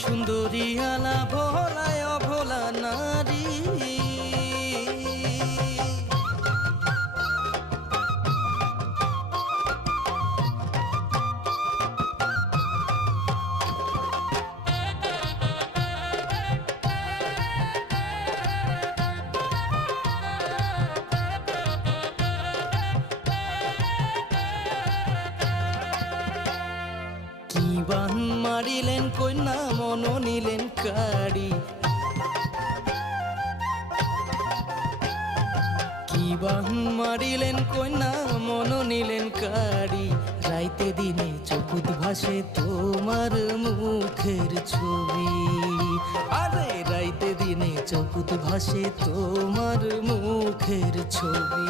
সুন্দরী আলা ভোলায় অভোলা নারী। কি বান মারিলেন কন্যা মন নিলেন কাড়ি, কি বান মারিলেন কন্যা মন নিলেন কাড়ি। রাইতে দিনে চকুত ভাসে তোমার মুখের ছবি, আরে রাইতে দিনে চকুত ভাসে তোমার মুখের ছবি।